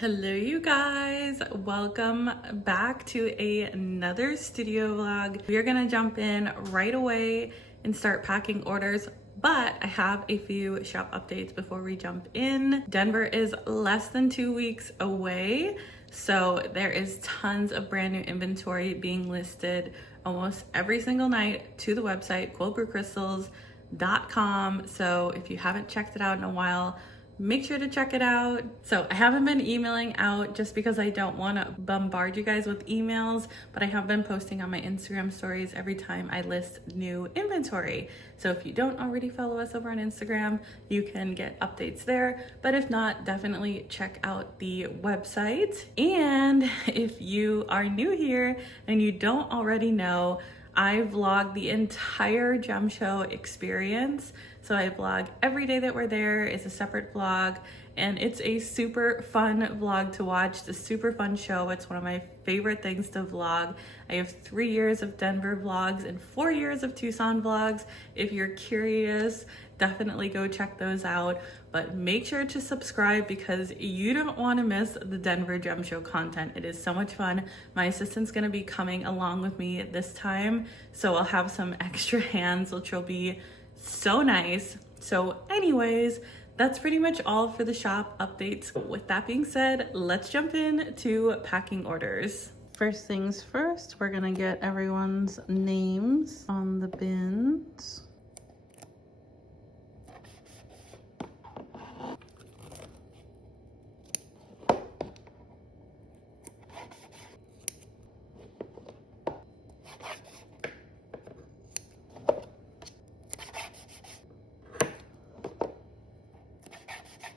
Hello you guys, welcome back to another studio vlog. We are gonna jump in right away and start packing orders, but I have a few shop updates before we jump in. Denver is less than 2 weeks away, so there is tons of brand new inventory being listed almost every single night to the website coldbrewcrystals.com. So if you haven't checked it out in a while, make sure to check it out. So I haven't been emailing out just because I don't want to bombard you guys with emails, but I have been posting on my Instagram stories every time I list new inventory. So if you don't already follow us over on Instagram, you can get updates there. But if not, definitely check out the website. And if you are new here and you don't already know, I vlog the entire gem show experience. So I vlog every day that we're there. It's a separate vlog and it's a super fun vlog to watch. It's a super fun show. It's one of my favorite things to vlog. I have 3 years of Denver vlogs and 4 years of Tucson vlogs. If you're curious, definitely go check those out, but make sure to subscribe because you don't want to miss the Denver Gem Show content. It is so much fun. My assistant's going to be coming along with me this time, so I'll have some extra hands, which will be so nice. So anyways, that's pretty much all for the shop updates. With that being said, let's jump in to packing orders. First things first, we're gonna get everyone's names on the bins.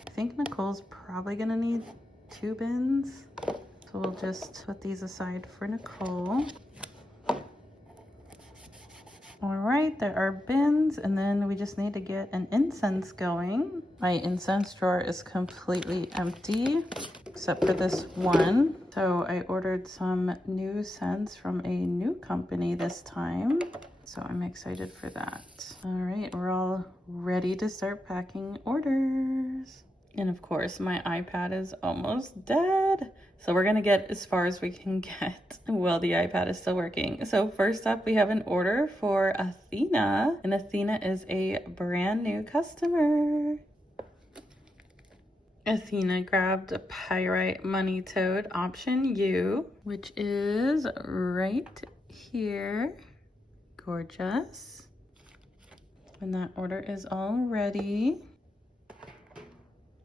I think Nicole's probably gonna need 2 bins, so we'll just put these aside for Nicole. All right, there are bins, and then we just need to get an incense going. My incense drawer is completely empty, except for this one. So I ordered some new scents from a new company this time. So I'm excited for that. All right, we're all ready to start packing orders. And of course, my iPad is almost dead. So we're gonna get as far as we can get while the iPad is still working. So first up, we have an order for Athena. And Athena is a brand new customer. Athena grabbed a Pyrite Money Toad option U, which is right here. Gorgeous. And that order is all ready.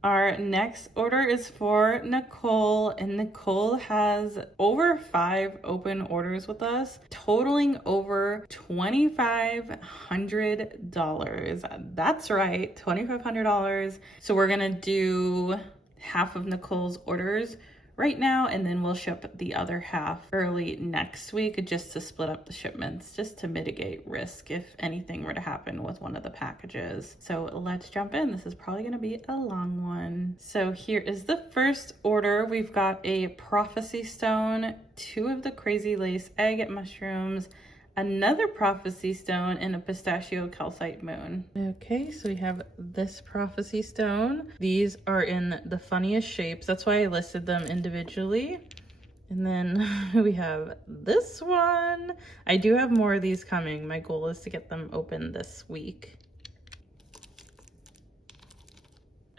Our next order is for Nicole, and Nicole has over 5 open orders with us, totaling over $2,500. That's right, $2,500. So we're gonna do half of Nicole's orders right now, and then we'll ship the other half early next week just to split up the shipments, just to mitigate risk if anything were to happen with one of the packages. So let's jump in. This is probably gonna be a long one. So here is the first order. We've got a Prophecy Stone, 2 of the Crazy Lace Agate Mushrooms, another Prophecy Stone, and a Pistachio Calcite Moon. Okay, so we have this Prophecy Stone. These are in the funniest shapes. That's why I listed them individually. And then we have this one. I do have more of these coming. My goal is to get them open this week.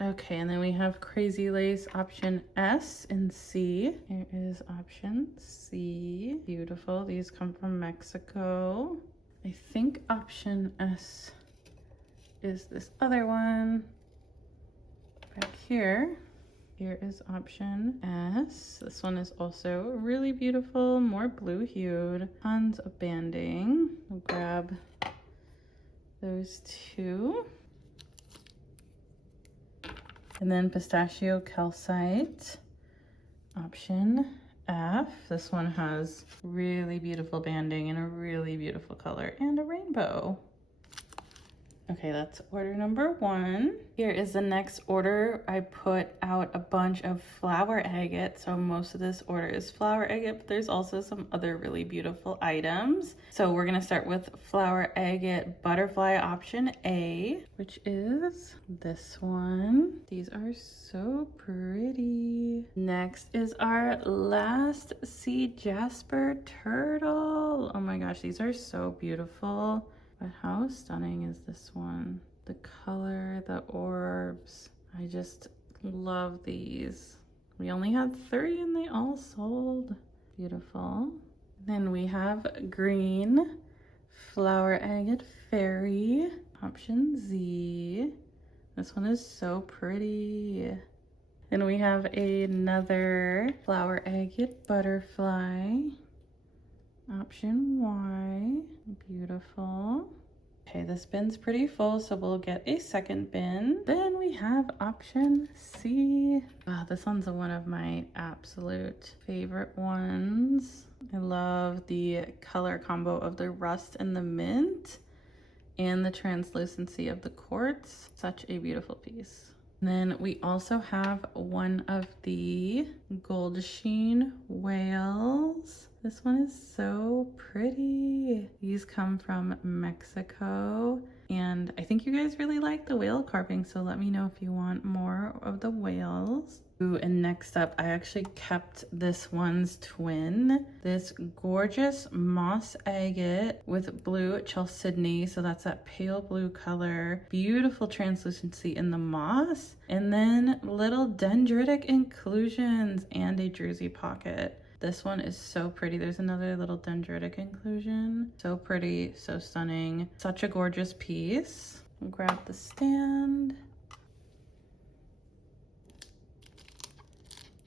Okay, and then we have Crazy Lace option S and C. Here is option C. Beautiful. These come from Mexico. I think option S is this other one. Back here. Here is option S. This one is also really beautiful, more blue hued. Tons of banding. We'll grab those 2. And then Pistachio Calcite, option F. This one has really beautiful banding and a really beautiful color and a rainbow. Okay, that's order number 1. Here is the next order. I put out a bunch of flower agate. So most of this order is flower agate, but there's also some other really beautiful items. So we're gonna start with flower agate butterfly option A, which is this one. These are so pretty. Next is our last sea jasper turtle. Oh my gosh, these are so beautiful. But how stunning is this one? The color, the orbs. I just love these. We only had 3 and they all sold. Beautiful. Then we have green flower agate fairy, option Z. This one is so pretty. Then we have another flower agate butterfly, option Y. Beautiful. Okay, this bin's pretty full, so we'll get a second bin. Then we have option C. Wow, this one's one of my absolute favorite ones. I love the color combo of the rust and the mint and the translucency of the quartz. Such a beautiful piece. And then we also have one of the gold sheen whales. This one is so pretty. These come from Mexico, and I think you guys really like the whale carving, so let me know if you want more of the whales. Ooh, and next up, I actually kept this one's twin. This gorgeous moss agate with blue chalcedony, so that's that pale blue color. Beautiful translucency in the moss, and then little dendritic inclusions and a druzy pocket. This one is so pretty. There's another little dendritic inclusion. So pretty, so stunning. Such a gorgeous piece. I'll grab the stand.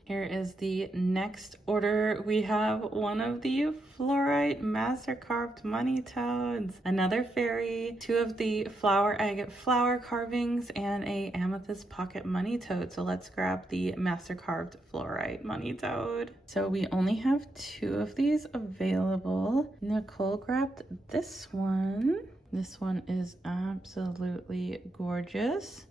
Here is the next order. We have one of the fluorite master carved money toads, another fairy, 2 of the flower agate flower carvings, and a amethyst pocket money toad. So let's grab the master carved fluorite money toad. So we only have 2 of these available. Nicole grabbed this one. This one is absolutely gorgeous.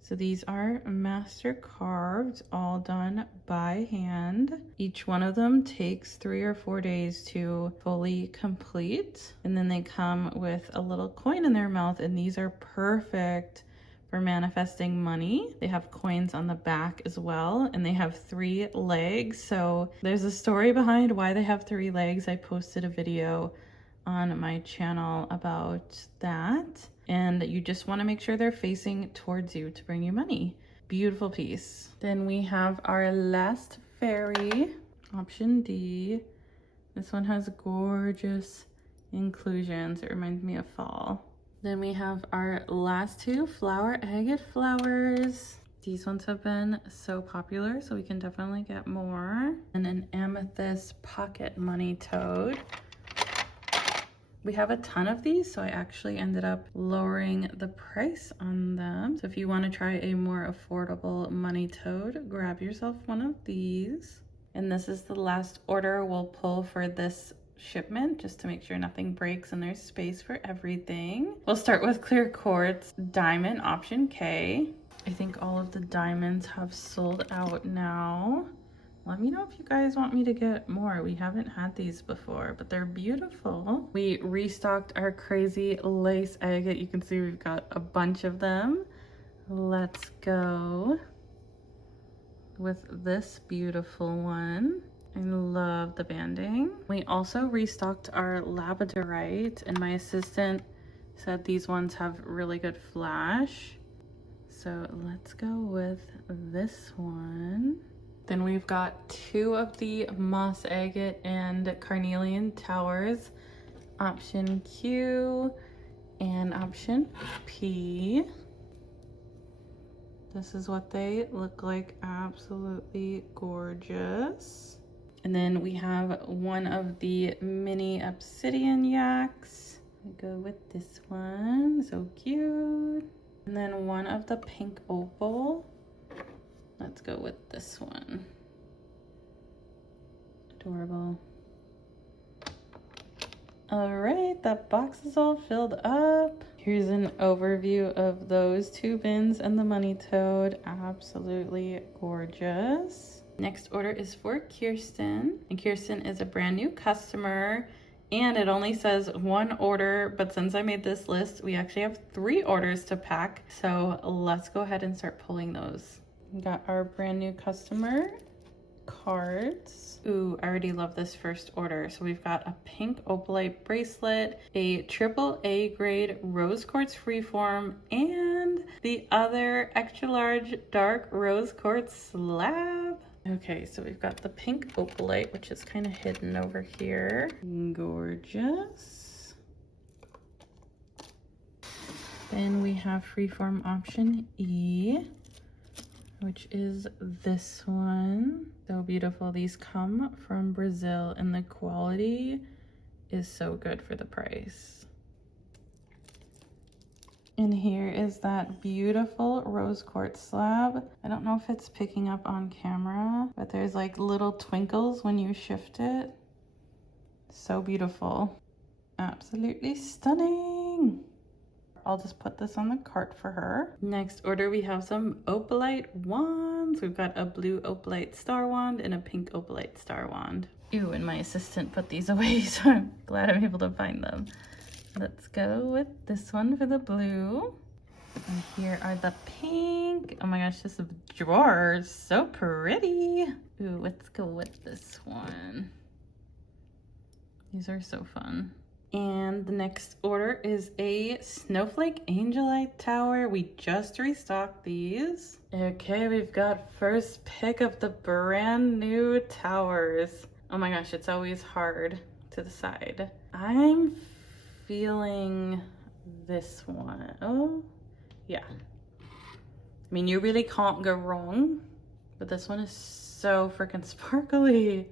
So these are master carved, all done by hand. Each one of them takes 3 or 4 days to fully complete. And then they come with a little coin in their mouth, and these are perfect for manifesting money. They have coins on the back as well, and they have 3 legs. So there's a story behind why they have 3 legs. I posted a video on my channel about that. And you just want to make sure they're facing towards you to bring you money. Beautiful piece. Then we have our last fairy, option D. This one has gorgeous inclusions. It reminds me of fall. Then we have our last 2 flower agate flowers. These ones have been so popular, so we can definitely get more. And an amethyst pocket money toad. We have a ton of these, so I actually ended up lowering the price on them. So if you want to try a more affordable money toad, grab yourself one of these. And this is the last order we'll pull for this shipment, just to make sure nothing breaks and there's space for everything. We'll start with clear quartz diamond, option K. I think all of the diamonds have sold out now. Let me know if you guys want me to get more. We haven't had these before, but they're beautiful. We restocked our crazy lace agate. You can see we've got a bunch of them. Let's go with this beautiful one. I love the banding. We also restocked our labradorite, and my assistant said these ones have really good flash. So let's go with this one. Then we've got 2 of the moss agate and carnelian towers, option Q and option P. This is what they look like, absolutely gorgeous. And then we have one of the mini obsidian yaks. We go with this one, so cute. And then one of the pink opal. Let's go with this one. Adorable. All right, that box is all filled up. Here's an overview of those two bins and the money toad. Absolutely gorgeous. Next order is for Kirsten, and Kirsten is a brand new customer, and it only says 1 order, but since I made this list, we actually have 3 orders to pack. So let's go ahead and start pulling those. We got our brand new customer cards. Ooh, I already love this first order. So we've got a pink opalite bracelet, a AAA grade rose quartz freeform, and the other extra large dark rose quartz slab. Okay, so we've got the pink opalite, which is kind of hidden over here. Gorgeous. Then we have freeform option E, which is this one. So beautiful. These come from Brazil and the quality is so good for the price. And here is that beautiful rose quartz slab. I don't know if it's picking up on camera, but there's like little twinkles when you shift it. So beautiful. Absolutely stunning. I'll just put this on the cart for her. Next order, we have some opalite wands. We've got a blue opalite star wand and a pink opalite star wand. Ew, and my assistant put these away, so I'm glad I'm able to find them. Let's go with this one for the blue. And here are the pink. Oh my gosh, this drawer is so pretty. Ooh, let's go with this one. These are so fun. And the next order is a snowflake angelite tower. We just restocked these. Okay, we've got first pick of the brand new towers. Oh my gosh, it's always hard to decide. I'm feeling this one. Oh, yeah. I mean, you really can't go wrong, but this one is so freaking sparkly.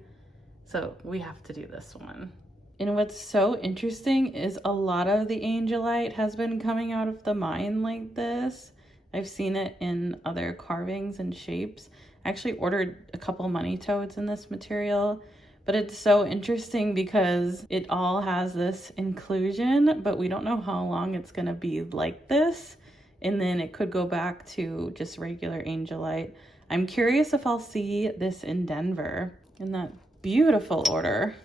So we have to do this one. And what's so interesting is a lot of the angelite has been coming out of the mine like this. I've seen it in other carvings and shapes. I actually ordered a couple money toads in this material, but it's so interesting because it all has this inclusion, but we don't know how long it's gonna be like this. And then it could go back to just regular angelite. I'm curious if I'll see this in Denver. And that beautiful order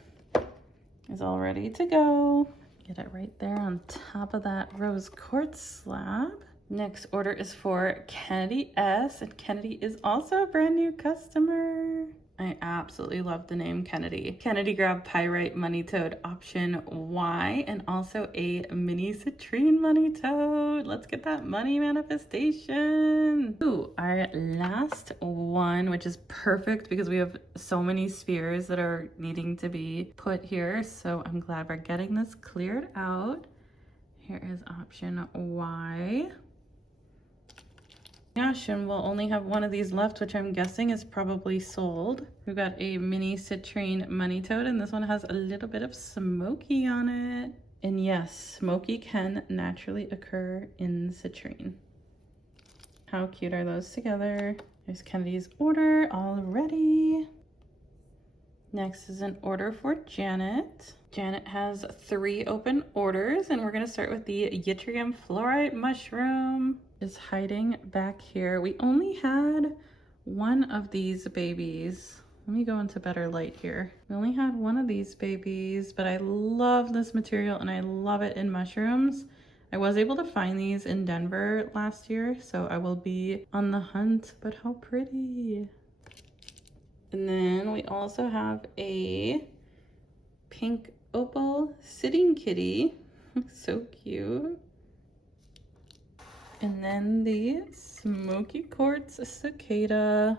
is all ready to go. Get it right there on top of that rose quartz slab. Next order is for Kennedy S, and Kennedy is also a brand new customer. I absolutely love the name Kennedy. Kennedy grabbed pyrite money toad option Y and also a mini citrine money toad. Let's get that money manifestation. Ooh, our last one, which is perfect because we have so many spheres that are needing to be put here. So I'm glad we're getting this cleared out. Here is option Y. Gosh, and we'll only have one of these left, which I'm guessing is probably sold. We've got a mini citrine money toad, and this one has a little bit of smoky on it. And yes, smoky can naturally occur in citrine. How cute are those together? There's Kennedy's order already. Next is an order for Janet. Janet has 3 open orders, and we're gonna start with the yttrium fluorite mushroom. Is hiding back here. We only had one of these babies. Let me go into better light here. We only had one of these babies, but I love this material and I love it in mushrooms. I was able to find these in Denver last year, so I will be on the hunt, but how pretty. And then we also have a pink opal sitting kitty. So cute. And then the smoky quartz cicada.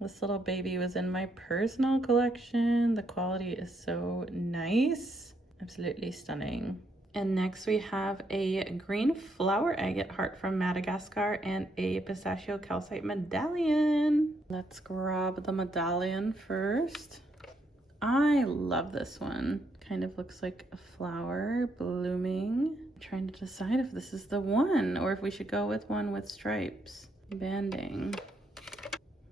This little baby was in my personal collection. The quality is so nice. Absolutely stunning. And next we have a green flower agate heart from Madagascar and a pistachio calcite medallion. Let's grab the medallion first. I love this one. Kind of looks like a flower blooming. I'm trying to decide if this is the one or if we should go with one with stripes. Banding.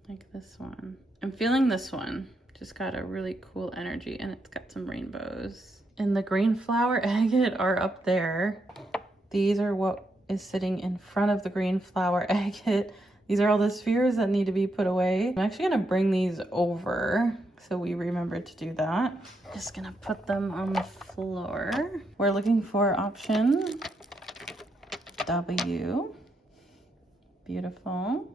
Like this one. I'm feeling this one. Just got a really cool energy and it's got some rainbows. And the green flower agate are up there. These are what is sitting in front of the green flower agate. These are all the spheres that need to be put away. I'm actually gonna bring these over so we remember to do that. Just gonna put them on the floor. We're looking for option W. Beautiful.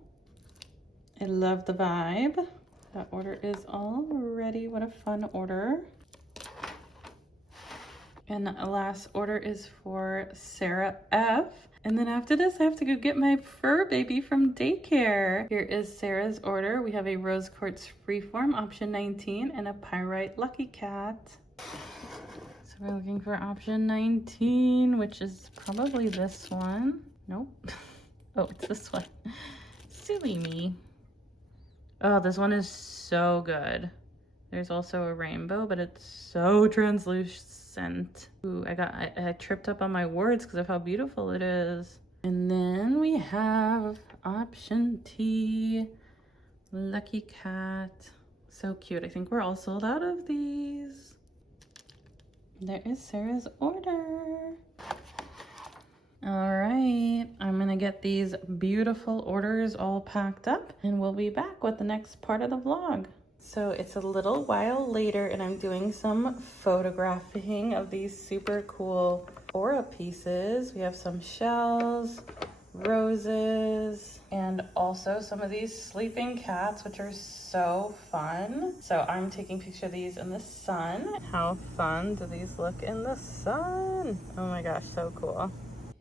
I love the vibe. That order is all ready. What a fun order. And the last order is for Sarah F. And then after this, I have to go get my fur baby from daycare. Here is Sarah's order. We have a rose quartz freeform, option 19, and a pyrite lucky cat. So we're looking for option 19, which is probably this one. Nope. Oh, it's this one. Silly me. Oh, this one is so good. There's also a rainbow, but it's so translucent. Ooh, I tripped up on my words because of how beautiful it is. And then we have option T, lucky cat. So cute. I think we're all sold out of these. There is Sarah's order. All right, I'm gonna get these beautiful orders all packed up and we'll be back with the next part of the vlog. So it's a little while later and I'm doing some photographing of these super cool aura pieces. We have some shells, roses, and also some of these sleeping cats, which are so fun. So I'm taking pictures of these in the sun. How fun do these look in the sun? Oh my gosh, so cool.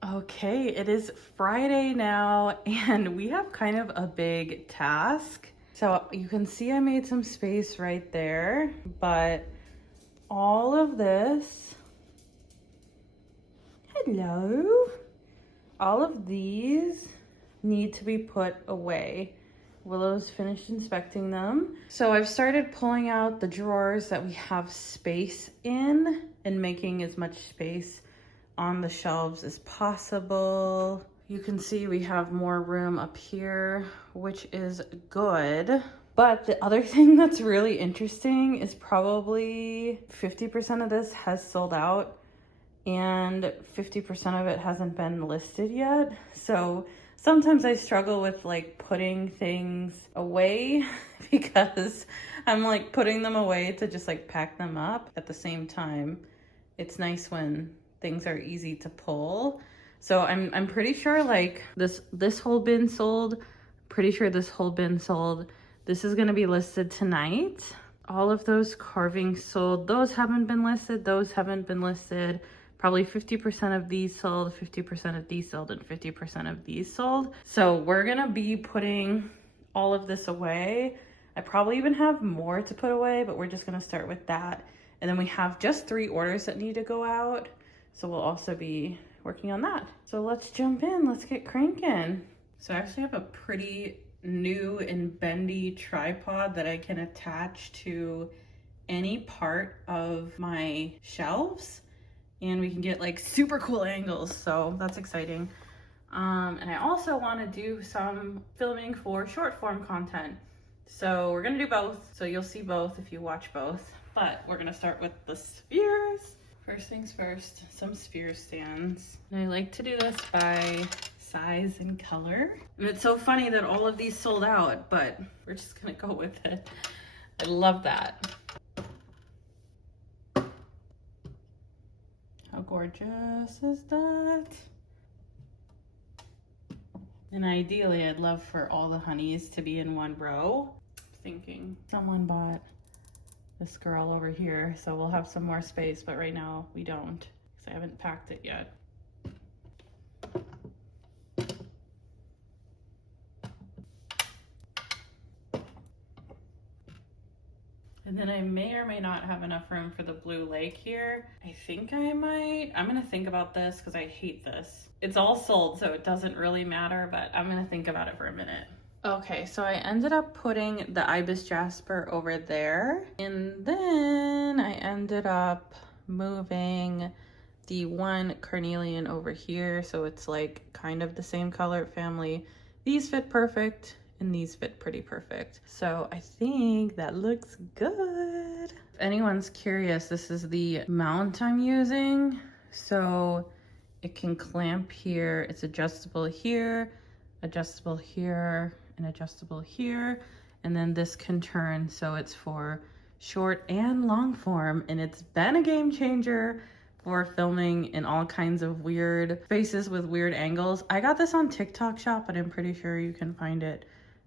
Okay, it is Friday now and we have kind of a big task. So you can see I made some space right there, but all of this, hello, all of these need to be put away. Willow's finished inspecting them. So I've started pulling out the drawers that we have space in and making as much space on the shelves as possible. You can see we have more room up here, which is good. But the other thing that's really interesting is probably 50% of this has sold out and 50% of it hasn't been listed yet. So sometimes I struggle with like putting things away because I'm like putting them away to just like pack them up. At the same time, it's nice when things are easy to pull. So I'm pretty sure like this whole bin sold. Pretty sure this whole bin sold. This is gonna be listed tonight. All of those carvings sold. Those haven't been listed. Those haven't been listed. Probably 50% of these sold, 50% of these sold, and 50% of these sold. So we're gonna be putting all of this away. I probably even have more to put away, but we're just gonna start with that. And then we have just 3 orders that need to go out. So we'll also be working on that. So let's jump in, let's get cranking. So I actually have a pretty new and bendy tripod that I can attach to any part of my shelves. And we can get like super cool angles, so that's exciting. And I also wanna do some filming for short form content. So we're gonna do both, so you'll see both if you watch both. But we're gonna start with the spheres. First things first, some sphere stands. And I like to do this by size and color. And it's so funny that all of these sold out, but we're just gonna go with it. I love that. How gorgeous is that? And ideally, I'd love for all the honeys to be in one row. Thinking someone bought this girl over here, so we'll have some more space, but right now we don't because I haven't packed it yet. And then I may or may not have enough room for the blue lake here. I think I might. I'm gonna think about this because I hate this. It's all sold, so it doesn't really matter, but I'm gonna think about it for a minute. Okay, so I ended up putting the ibis jasper over there, and then I ended up moving the one carnelian over here, so it's like kind of the same color family. These fit perfect, and these fit pretty perfect. So I think that looks good. If anyone's curious, this is the mount I'm using. So It can clamp here. It's adjustable here, and adjustable here. And then this can turn, so it's for short and long form. And it's been a game changer for filming in all kinds of weird spaces with weird angles. I got this on TikTok Shop, but I'm pretty sure you can find it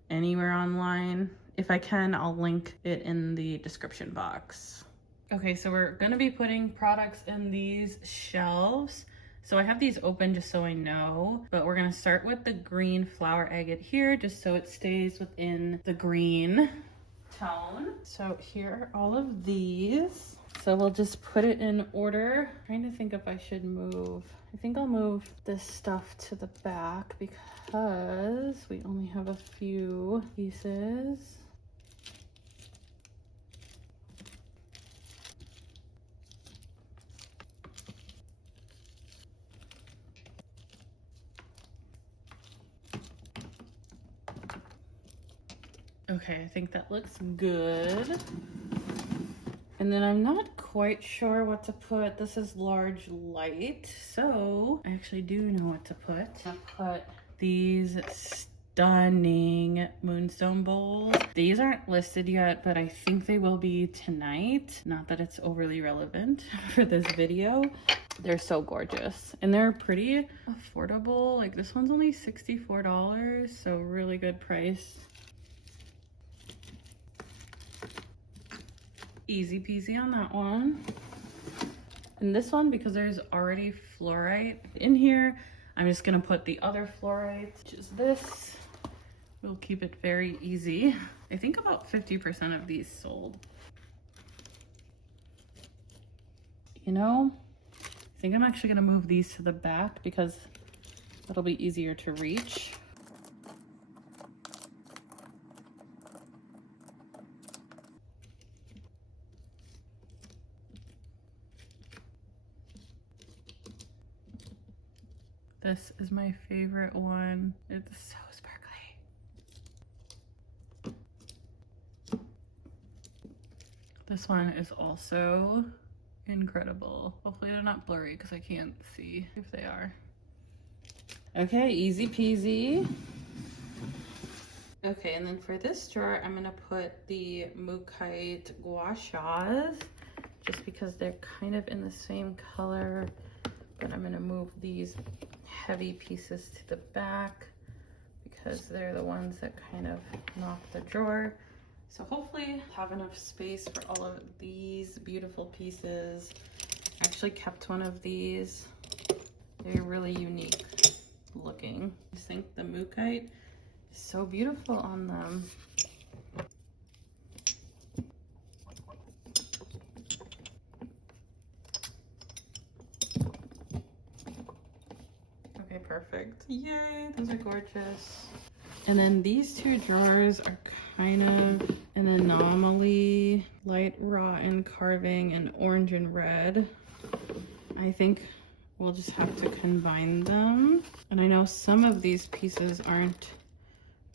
anywhere online. If I can, I'll link it in the description box. Okay, so we're gonna be putting products in these shelves. So I have these open just so I know, but we're gonna start with the green flower agate here, just so it stays within the green tone. So here are all of these. So we'll just put it in order. I'm trying to think if I should move. I think I'll move this stuff to the back because we only have a few pieces. Okay, I think that looks good. And then I'm not quite sure what to put. This is large light, so I actually do know what to put. I'll put these stunning moonstone bowls. These aren't listed yet, but I think they will be tonight. Not that it's overly relevant for this video. They're so gorgeous and they're pretty affordable. Like this one's only $64, so really good price. Easy peasy on that one. And this one, because there's already fluorite in here, I'm just gonna put the other fluorite, which is this. We'll keep it very easy. I think about 50% of these sold. You know, I think I'm actually gonna move these to the back because that'll be easier to reach. This is my favorite one. It's so sparkly. This one is also incredible. Hopefully they're not blurry because I can't see if they are. Okay, easy peasy. Okay, and then for this drawer, I'm gonna put the Mookaite gua shas just because they're kind of in the same color, but I'm gonna move these heavy pieces to the back because they're the ones that kind of knock the drawer. So hopefully have enough space for all of these beautiful pieces. I actually kept one of these. They're really unique looking. I just think the Mookaite is so beautiful on them. Perfect. Yay, those are gorgeous. And then these two drawers are kind of an anomaly. Light rotten carving and orange and red. I think we'll just have to combine them. And I know some of these pieces aren't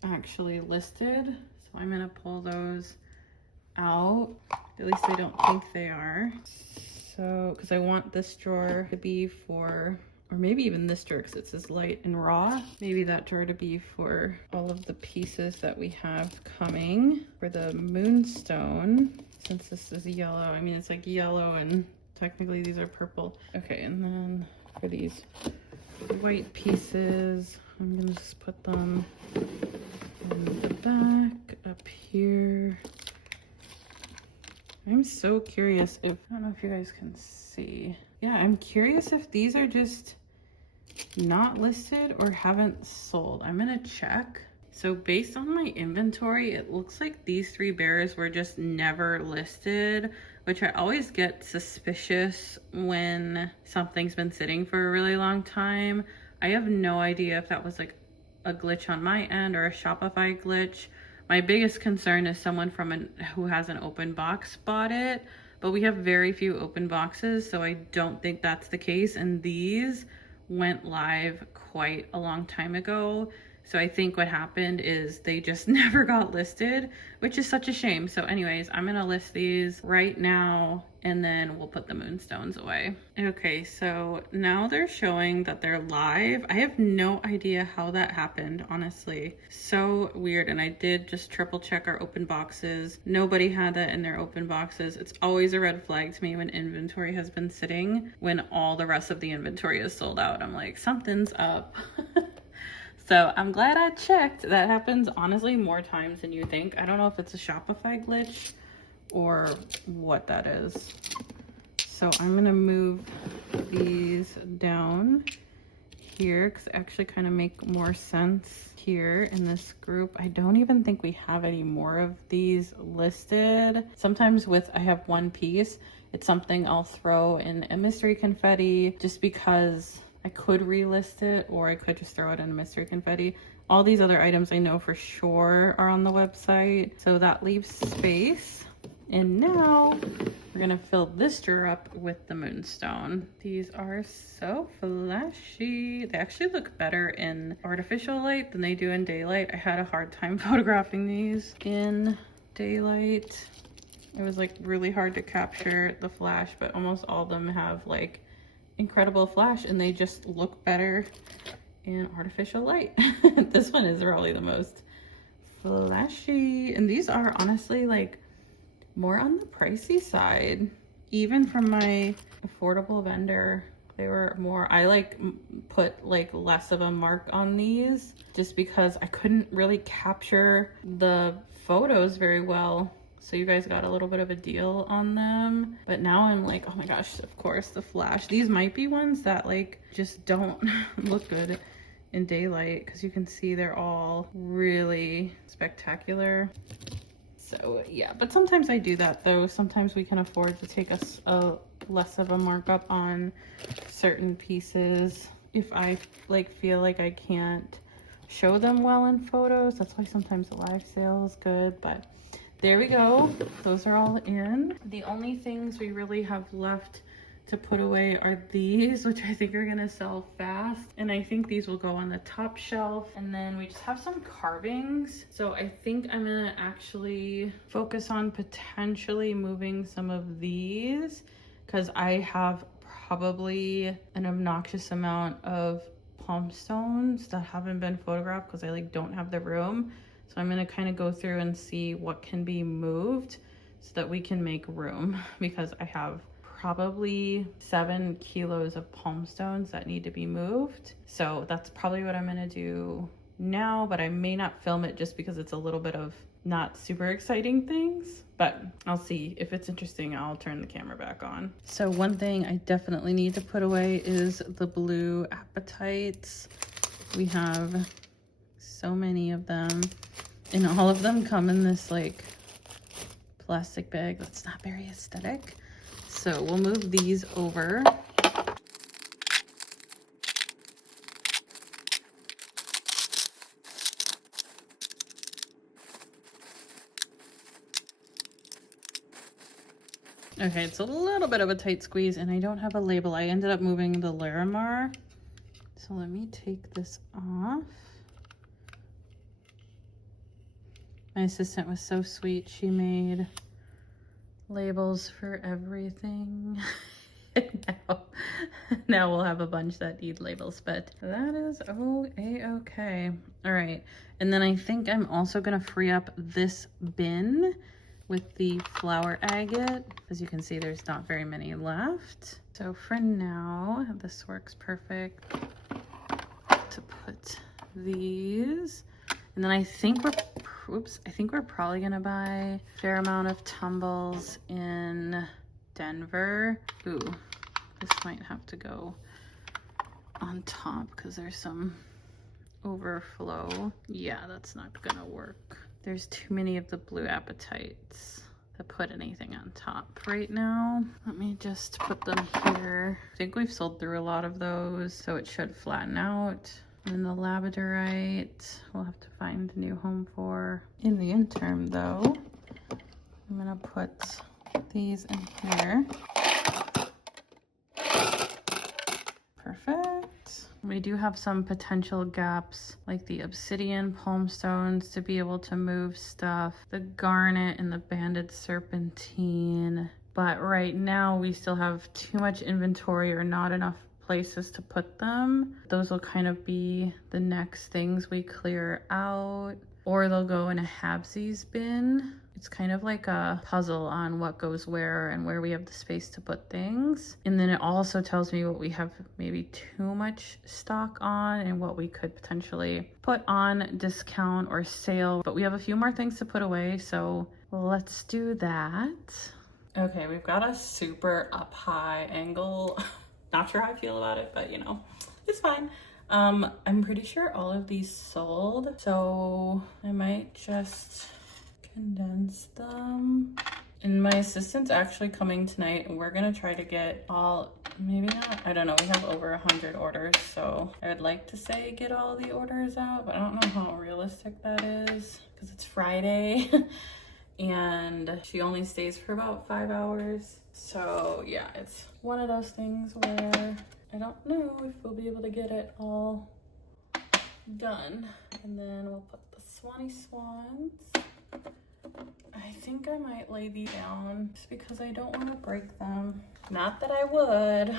actually listed, so I'm gonna pull those out. At least I don't think they are. So, because I want this drawer to be for, or maybe even this drawer because it says light and raw. Maybe that drawer to be for all of the pieces that we have coming. For the moonstone, since this is yellow, I mean, it's like yellow and technically these are purple. Okay, and then for these white pieces, I'm gonna just put them in the back up here. I'm so curious if, I don't know if you guys can see. Yeah, I'm curious if these are just not listed or haven't sold. I'm gonna check. So based on my inventory, it looks like these three bears were just never listed, which I always get suspicious when something's been sitting for a really long time. I have no idea if that was like a glitch on my end or a Shopify glitch. My biggest concern is someone who has an open box bought it, but we have very few open boxes, so I don't think that's the case. And these went live quite a long time ago, So I think what happened is they just never got listed, which is such a shame. So anyways, I'm gonna list these right now and then we'll put the moonstones away. Okay, so now they're showing that they're live. I have no idea how that happened, honestly. So weird. And I did just triple check our open boxes. Nobody had that in their open boxes. It's always a red flag to me when inventory has been sitting, when all the rest of the inventory is sold out. I'm like, something's up. So I'm glad I checked. That happens honestly more times than you think. I don't know if it's a Shopify glitch or what that is. So I'm gonna move these down here because they actually kind of make more sense here in this group. I don't even think we have any more of these listed. Sometimes I have one piece, it's something I'll throw in a mystery confetti just because I could relist it, or I could just throw it in a mystery confetti. All these other items I know for sure are on the website, so that leaves space. And now we're gonna fill this drawer up with the moonstone. These are so flashy. They actually look better in artificial light than they do in daylight. I had a hard time photographing these in daylight. It was like really hard to capture the flash, but almost all of them have like incredible flash and they just look better in artificial light. This one is probably the most flashy, and these are honestly like more on the pricey side. Even from my affordable vendor, they were more, I like put like less of a mark on these just because I couldn't really capture the photos very well. So you guys got a little bit of a deal on them. But now I'm like, oh my gosh, of course, the flash. These might be ones that like just don't look good in daylight because you can see they're all really spectacular. So yeah, but sometimes I do that though. Sometimes we can afford to take a less of a markup on certain pieces if I like feel like I can't show them well in photos. That's why sometimes the live sale is good, but there we go. Those are all in. The only things we really have left to put away are these, which I think are gonna sell fast. And I think these will go on the top shelf. And then we just have some carvings. So I think I'm gonna actually focus on potentially moving some of these because I have probably an obnoxious amount of palm stones that haven't been photographed because I like don't have the room. So I'm gonna kind of go through and see what can be moved so that we can make room, because I have probably 7 kilos of palm stones that need to be moved. So that's probably what I'm gonna do now, but I may not film it just because it's a little bit of not super exciting things, but I'll see. If it's interesting, I'll turn the camera back on. So one thing I definitely need to put away is the blue apatites. We have so many of them, and all of them come in this like plastic bag that's not very aesthetic. So we'll move these over. Okay, it's a little bit of a tight squeeze and I don't have a label. I ended up moving the Larimar. So let me take this off. My assistant was so sweet. She made labels for everything. now we'll have a bunch that need labels, but that is okay. All right, and then I think I'm also gonna free up this bin with the flower agate. As you can see, there's not very many left. So for now, this works perfect to put these. And then I think we're probably gonna buy a fair amount of tumbles in Denver. Ooh, this might have to go on top because there's some overflow. Yeah, that's not gonna work. There's too many of the blue apatites to put anything on top right now. Let me just put them here. I think we've sold through a lot of those, so it should flatten out. And the labradorite, we'll have to find a new home for. In the interim though, I'm gonna put these in here. Perfect. We do have some potential gaps like the obsidian palm stones to be able to move stuff, the garnet and the banded serpentine. But right now we still have too much inventory or not enough places to put them. Those will kind of be the next things we clear out, or they'll go in a Habsies bin. It's kind of like a puzzle on what goes where and where we have the space to put things. And then it also tells me what we have maybe too much stock on and what we could potentially put on discount or sale. But we have a few more things to put away, so let's do that. Okay, we've got a super up high angle. Not sure how I feel about it, but you know, it's fine. I'm pretty sure all of these sold, so I might just condense them. And my assistant's actually coming tonight, and we're gonna try to get all, maybe not, I don't know, we have over 100 orders, so I would like to say get all the orders out, but I don't know how realistic that is because it's Friday. And she only stays for about 5 hours. So yeah, it's one of those things where I don't know if we'll be able to get it all done. And then we'll put the Swanee Swans. I think I might lay these down just because I don't want to break them. Not that I would,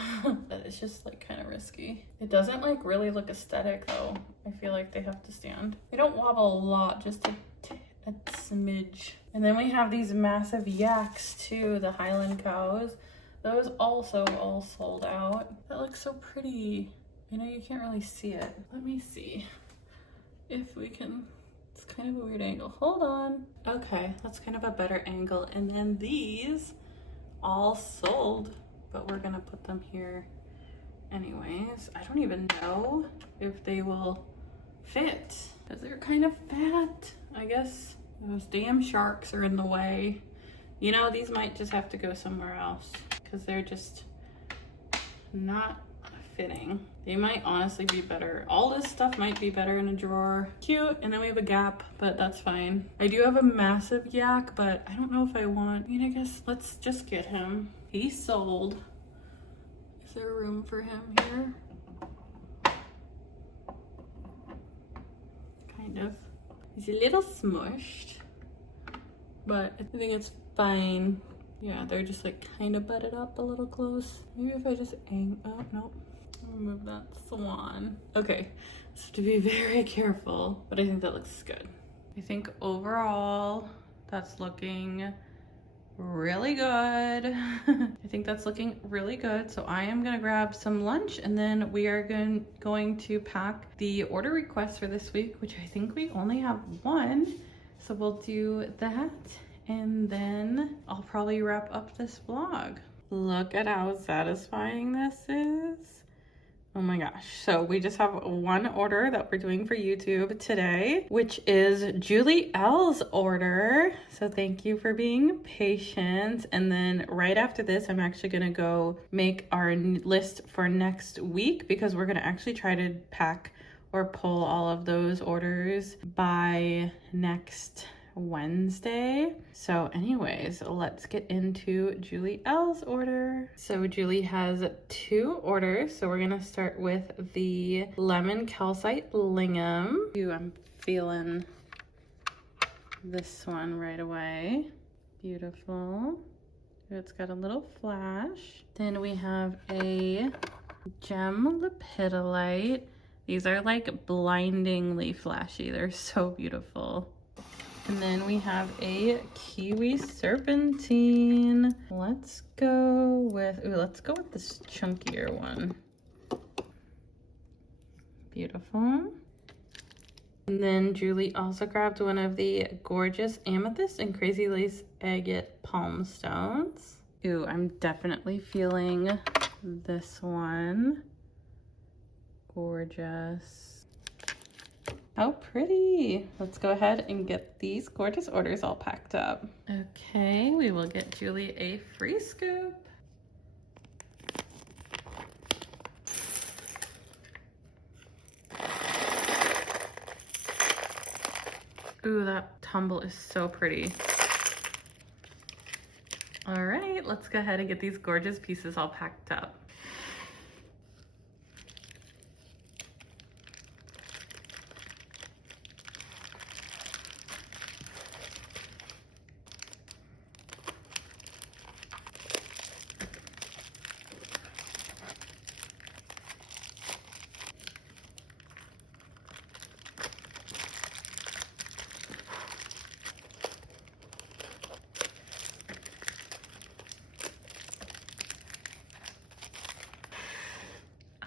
but it's just like kind of risky. It doesn't like really look aesthetic though. I feel like they have to stand. They don't wobble a lot, just a smidge. And then we have these massive yaks too, the Highland cows. Those also all sold out. That looks so pretty. You know, you can't really see it. Let me see if we can. It's kind of a weird angle. Hold on. Okay, that's kind of a better angle. And then these all sold, but we're gonna put them here anyways. I don't even know if they will fit because they're kind of fat. I guess those damn sharks are in the way. You know, these might just have to go somewhere else because they're just not fitting. They might honestly be better. All this stuff might be better in a drawer. Cute. And then we have a gap, but that's fine. I do have a massive yak, but I don't know if I want, I mean, I guess let's just get him. He's sold. Is there room for him here? Kind of. He's a little smushed, but I think it's fine. Yeah, they're just like kind of butted up a little close. Maybe if I just oh, no. Remove that swan. Okay, so to be very careful, but I think that looks good. I think overall that's looking really good. I think that's looking really good. So I am gonna grab some lunch and then we are going to pack the order requests for this week, which I think we only have one. So we'll do that and then I'll probably wrap up this vlog. Look at how satisfying this is. Oh my gosh. So we just have one order that we're doing for YouTube today, which is Julie L's order. So thank you for being patient. And then right after this, I'm actually going to go make our list for next week because we're going to actually try to pack or pull all of those orders by next Wednesday. So anyways, let's get into Julie L's order. So Julie has 2 orders. So we're gonna start with the lemon calcite lingam. Ooh, I'm feeling this one right away. Beautiful. It's got a little flash. Then we have a gem lepidolite. These are like blindingly flashy. They're so beautiful. And then we have a kiwi serpentine. Let's go with this chunkier one. Beautiful. And then Julie also grabbed one of the gorgeous amethyst and crazy lace agate palm stones. Ooh, I'm definitely feeling this one. Gorgeous. How pretty. Let's go ahead and get these gorgeous orders all packed up. Okay, we will get Julie a free scoop. Ooh, that tumble is so pretty. All right, let's go ahead and get these gorgeous pieces all packed up.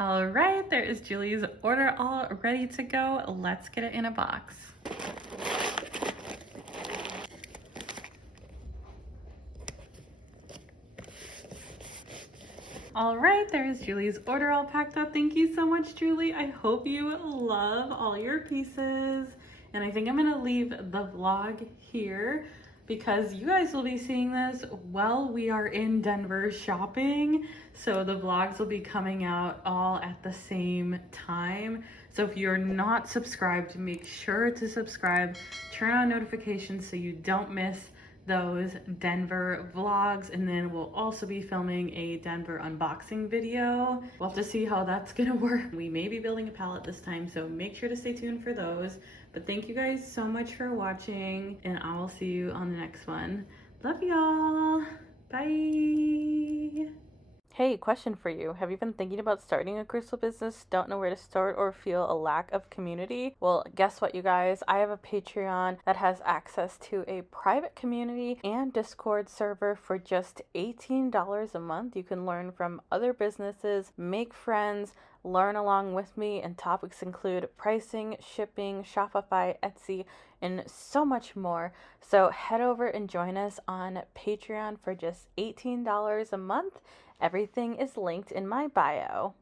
All right, there is Julie's order all ready to go. Let's get it in a box. All right, there's Julie's order all packed up. Thank you so much, Julie. I hope you love all your pieces. And I think I'm gonna leave the vlog here because you guys will be seeing this while we are in Denver shopping. So the vlogs will be coming out all at the same time. So if you're not subscribed, make sure to subscribe, turn on notifications so you don't miss those Denver vlogs, and then we'll also be filming a Denver unboxing video. We'll have to see how that's gonna work. We may be building a pallet this time, so make sure to stay tuned for those. But thank you guys so much for watching, and I will see you on the next one. Love y'all. Bye. Hey, question for you. Have you been thinking about starting a crystal business, don't know where to start, or feel a lack of community? Well, guess what, you guys? I have a Patreon that has access to a private community and Discord server for just $18 a month. You can learn from other businesses, make friends, learn along with me, and topics include pricing, shipping, Shopify, Etsy, and so much more. So head over and join us on Patreon for just $18 a month. Everything is linked in my bio.